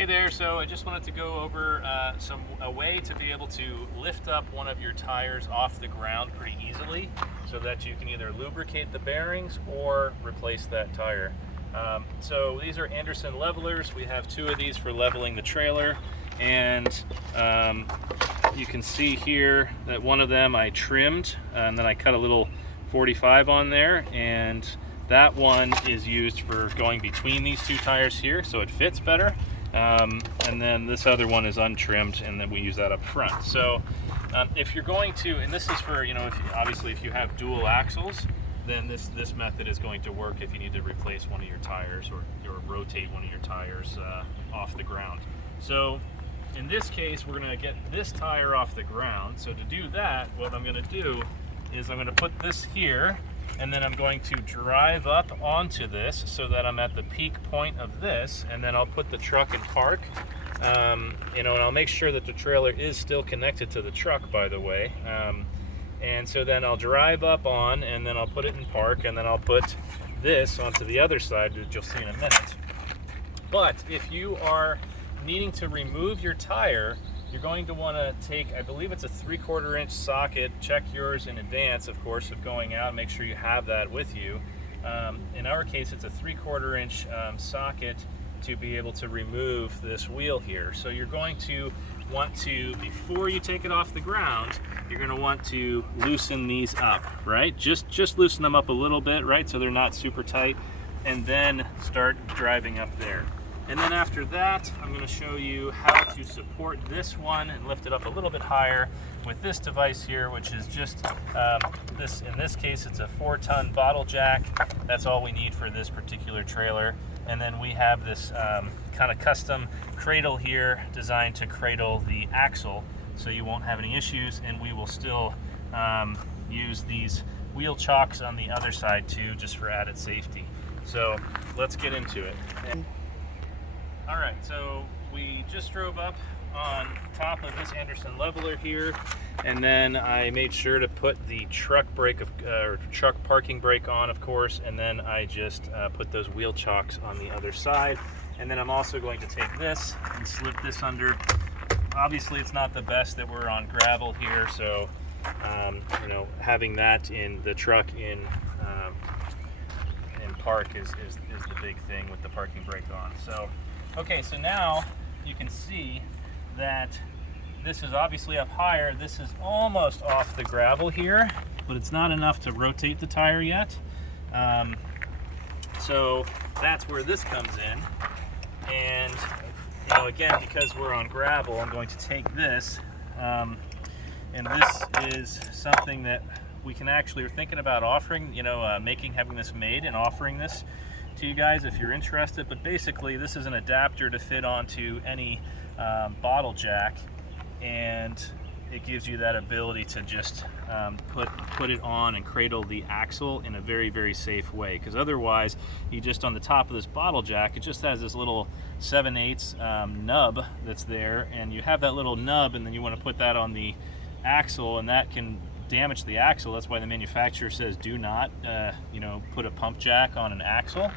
Hey there, so I just wanted to go over a way to be able to lift up one of your tires off the ground pretty easily so that you can either lubricate the bearings or replace that tire. So these are Anderson levelers. We have two of these for leveling the trailer, and you can see here that one of them I trimmed and then I cut a little 45 on there, and that one is used for going between these two tires here so it fits better. And then this other one is untrimmed, and then we use that up front. So if you're going to, and this is for, obviously if you have dual axles, then this method is going to work if you need to replace one of your tires or rotate one of your tires off the ground. So in this case, we're going to get this tire off the ground. So to do that, what I'm going to do is I'm going to put this here, and then I'm going to drive up onto this so that I'm at the peak point of this, and then I'll put the truck in park. And I'll make sure that the trailer is still connected to the truck, by the way. And so then I'll drive up on, and then I'll put it in park, and then I'll put this onto the other side, which you'll see in a minute. But if you are needing to remove your tire, you're going to want to take, I believe it's a 3/4 inch socket. Check yours in advance, of course, of going out. Make sure you have that with you. In our case, it's a 3/4 inch socket to be able to remove this wheel here. So you're going to want to, before you take it off the ground, you're going to want to loosen these up, right? Just loosen them up a little bit, right? So they're not super tight, and then start driving up there. And then after that, I'm going to show you how to support this one and lift it up a little bit higher with this device here, which is just this. In this case, it's a 4-ton bottle jack. That's all we need for this particular trailer. And then we have this kind of custom cradle here designed to cradle the axle, so you won't have any issues. And we will still use these wheel chocks on the other side too, just for added safety. So let's get into it. All right, so we just drove up on top of this Anderson leveler here, and then I made sure to put the truck brake or truck parking brake on, of course, and then I just put those wheel chocks on the other side. And then I'm also going to take this and slip this under. Obviously, it's not the best that we're on gravel here, so having that in the truck in park is the big thing with the parking brake on. So. Okay, so now you can see that this is obviously up higher. This is almost off the gravel here, but it's not enough to rotate the tire yet. So that's where this comes in. And again, because we're on gravel, I'm going to take this, and this is something that we can actually, we're thinking about offering, having this made and offering this to you guys if you're interested. But basically, this is an adapter to fit onto any bottle jack, and it gives you that ability to just put it on and cradle the axle in a very, very safe way. Because otherwise, you just, on the top of this bottle jack, it just has this little 7/8 nub that's there, and you have that little nub, and then you want to put that on the axle, and that can damage the axle. That's why the manufacturer says do not put a pump jack on an axle,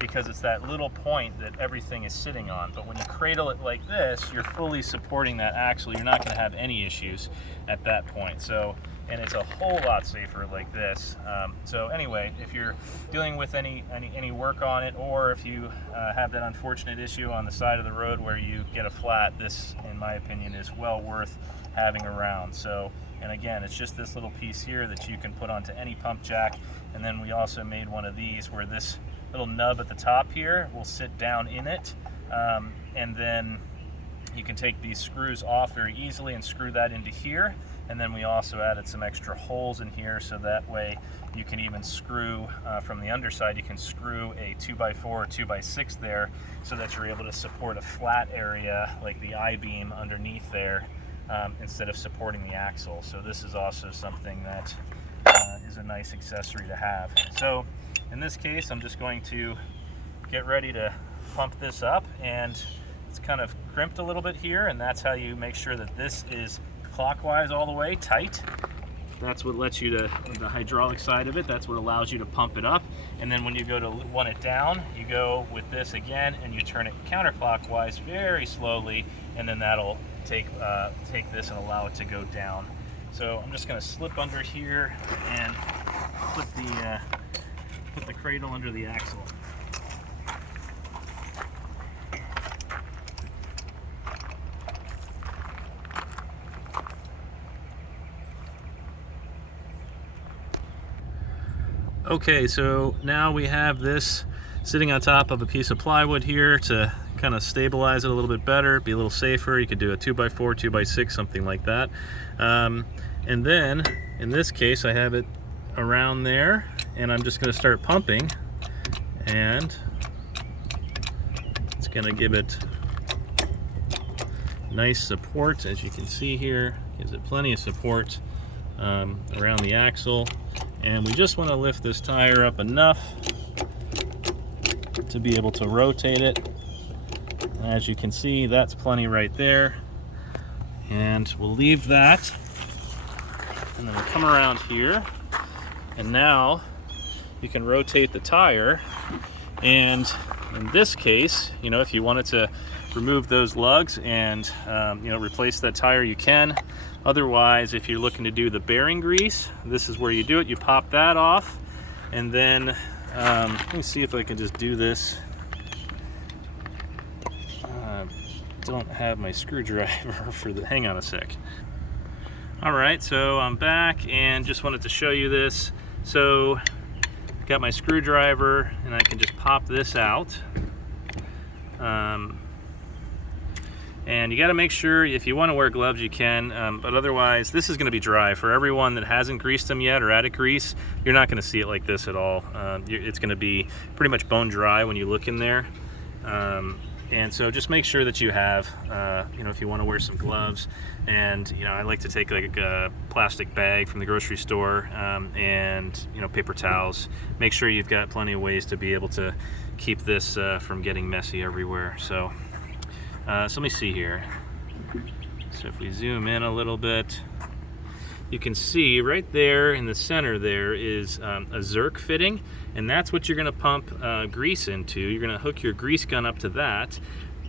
because it's that little point that everything is sitting on. But when you cradle it like this, you're fully supporting that axle. You're not going to have any issues at that point. So, and it's a whole lot safer like this. So anyway, if you're dealing with any work on it, or if you have that unfortunate issue on the side of the road where you get a flat, this, in my opinion, is well worth having around. So, and again, it's just this little piece here that you can put onto any pump jack. And then we also made one of these where this little nub at the top here will sit down in it, and then you can take these screws off very easily and screw that into here. And then we also added some extra holes in here, so that way you can even screw from the underside, you can screw a 2x4 or 2x6 there, so that you're able to support a flat area like the I-beam underneath there, instead of supporting the axle. So this is also something that is a nice accessory to have. So in this case, I'm just going to get ready to pump this up, and it's kind of crimped a little bit here, and that's how you make sure that this is clockwise all the way tight. That's what lets you to, the hydraulic side of it, that's what allows you to pump it up. And then when you go to want it down, you go with this again and you turn it counterclockwise very slowly, and then that'll take this and allow it to go down. So I'm just going to slip under here and put the cradle under the axle. Okay, so now we have this sitting on top of a piece of plywood here to kind of stabilize it a little bit better, be a little safer. You could do a 2x4, 2x6, something like that. And then, in this case, I have it around there, and I'm just going to start pumping, and it's going to give it nice support, as you can see here. Gives it plenty of support around the axle. And we just want to lift this tire up enough to be able to rotate it. And as you can see, that's plenty right there. And we'll leave that. And then we'll come around here. And now you can rotate the tire. And in this case, you know, if you wanted to remove those lugs and you know, replace that tire, you can. Otherwise, if you're looking to do the bearing grease, this is where you do it. You pop that off, and then let me see if I can just do this. Don't have my screwdriver for the, hang on a sec. All right, so I'm back and just wanted to show you this. So got my screwdriver and I can just pop this out. And you got to make sure, if you want to wear gloves, you can, but otherwise, this is going to be dry. For everyone that hasn't greased them yet or added grease, you're not going to see it like this at all. It's going to be pretty much bone dry when you look in there. And so just make sure that you have, you know, if you want to wear some gloves, and, you know, I like to take like a plastic bag from the grocery store and, you know, paper towels. Make sure you've got plenty of ways to be able to keep this from getting messy everywhere. So let me see here. So if we zoom in a little bit, you can see right there in the center there is a Zerk fitting, and that's what you're going to pump grease into. You're going to hook your grease gun up to that,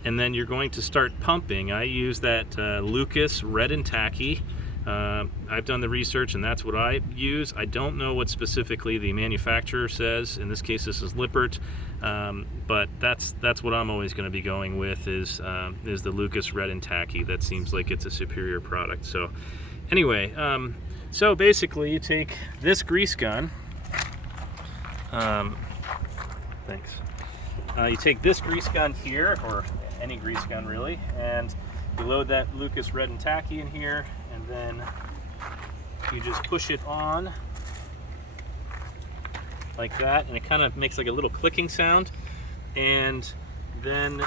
and then you're going to start pumping. I use that Lucas Red and Tacky. I've done the research, and that's what I use. I don't know what specifically the manufacturer says. In this case, this is Lippert, but that's what I'm always going to be going with is the Lucas Red and Tacky. That seems like it's a superior product. So anyway, so basically you take this grease gun. Thanks. You take this grease gun here, or any grease gun really, and you load that Lucas Red and Tacky in here, and then you just push it on like that, and it kind of makes like a little clicking sound. And then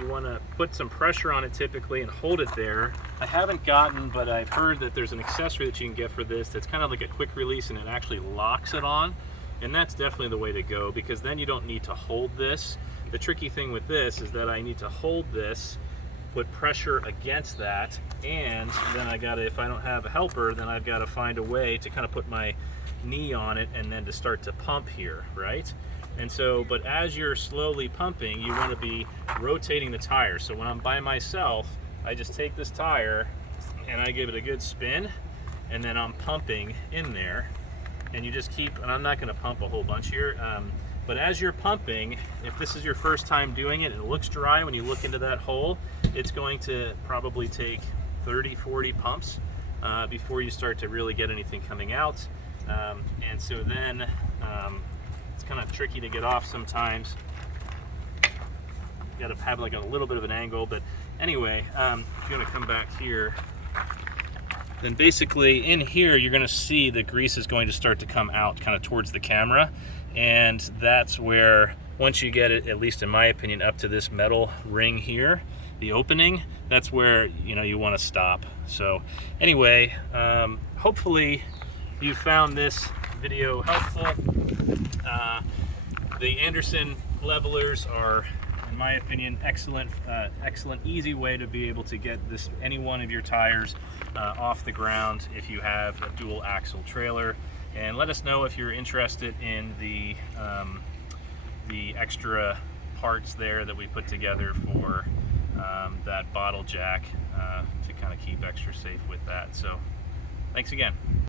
you want to put some pressure on it typically and hold it there. I haven't gotten, but I've heard that there's an accessory that you can get for this that's kind of like a quick release, and it actually locks it on. And that's definitely the way to go, because then you don't need to hold this. The tricky thing with this is that I need to hold this, put pressure against that, and then I gotta, if I don't have a helper, then I've got to find a way to kind of put my knee on it and then to start to pump here, right? And so, but as you're slowly pumping, you want to be rotating the tire. So when I'm by myself, I just take this tire and I give it a good spin, and then I'm pumping in there, and you just keep, and I'm not going to pump a whole bunch here, but as you're pumping, if this is your first time doing it and it looks dry when you look into that hole, it's going to probably take 30-40 pumps before you start to really get anything coming out. And so then it's kind of tricky to get off sometimes. You got to have like a little bit of an angle, but anyway, if you want to come back here, then basically in here you're going to see the grease is going to start to come out kind of towards the camera, and that's where, once you get it, at least in my opinion, up to this metal ring here, the opening, that's where, you know, you want to stop. So anyway, hopefully you found this video helpful. The Anderson levelers are, in my opinion, excellent, easy way to be able to get this, any one of your tires off the ground if you have a dual axle trailer. And let us know if you're interested in the extra parts there that we put together for that bottle jack to kind of keep extra safe with that. So thanks again.